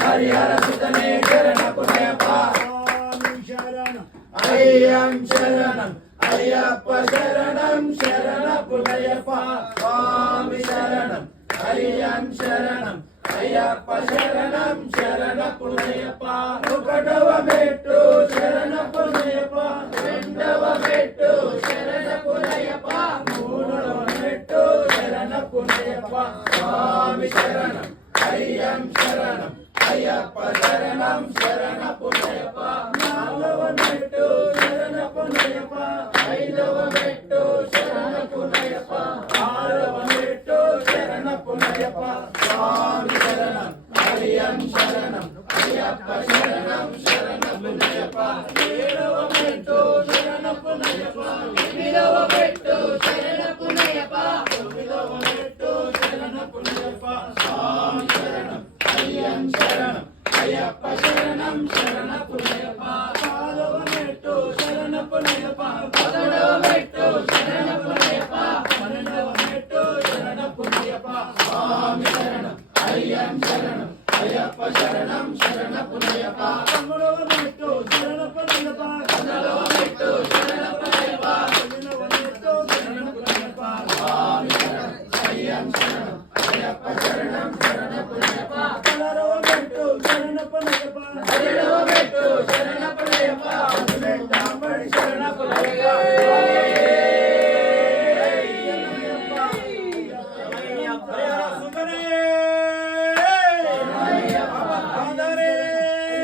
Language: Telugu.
హరిహర సుతనే శరణపునయప అయ్యం శరణం అయ్యప్ప శరణం శరణపునయప స్వామి శరణం అయ్యం శరణం అయ్యప్ప శరణం శరణపునయప ఒకటవ మెట్టు శరణపునయప రెండవ మెట్టు శరణపునయప మూడవ మెట్టు శరణపునయప స్వామి శరణం అయ్యం శరణం అయ్యప్ప శరణం శరణపునయప నాలుగవ మెట్టు శరణపునయప ఐదవ మెట్టు శరణపునయప ఆరవ మెట్టు శరణపునయప స్వామి శరణం అయ్యం శరణం అయ్యప్ప శరణం శరణపునయప ఏడవ మెట్టు శరణపునయప ఎనిమిదవ మెట్టు శరణపునయప తొమ్మిదవ మెట్టు శరణపునయప స్వామి శరణం అయ్యం శరణం అయ్యప్ప శరణం శరణపునయప పదవ మెట్టు శరణపునయప పదవ మెట్టు శరణపునయప పన్నెండవ మెట్టు శరణపునయప స్వామి శరణం అయ్యం శరణం అయ్యప్ప శరణం శరణపునయప పదమూడవ మెట్టు శరణపునయప పద్నాలుగవ మెట్టు శరణపునయప పదిహేనవ మెట్టు శరణపునయప స్వామి శరణం అయ్యం శరణం అయ్యప్ప శరణం శరణపునయప పదహారవ మెట్టు శరణపునయప పదిహేడవ మెట్టు శరణపునయప పదినెట్టాంబడి శరణపునయప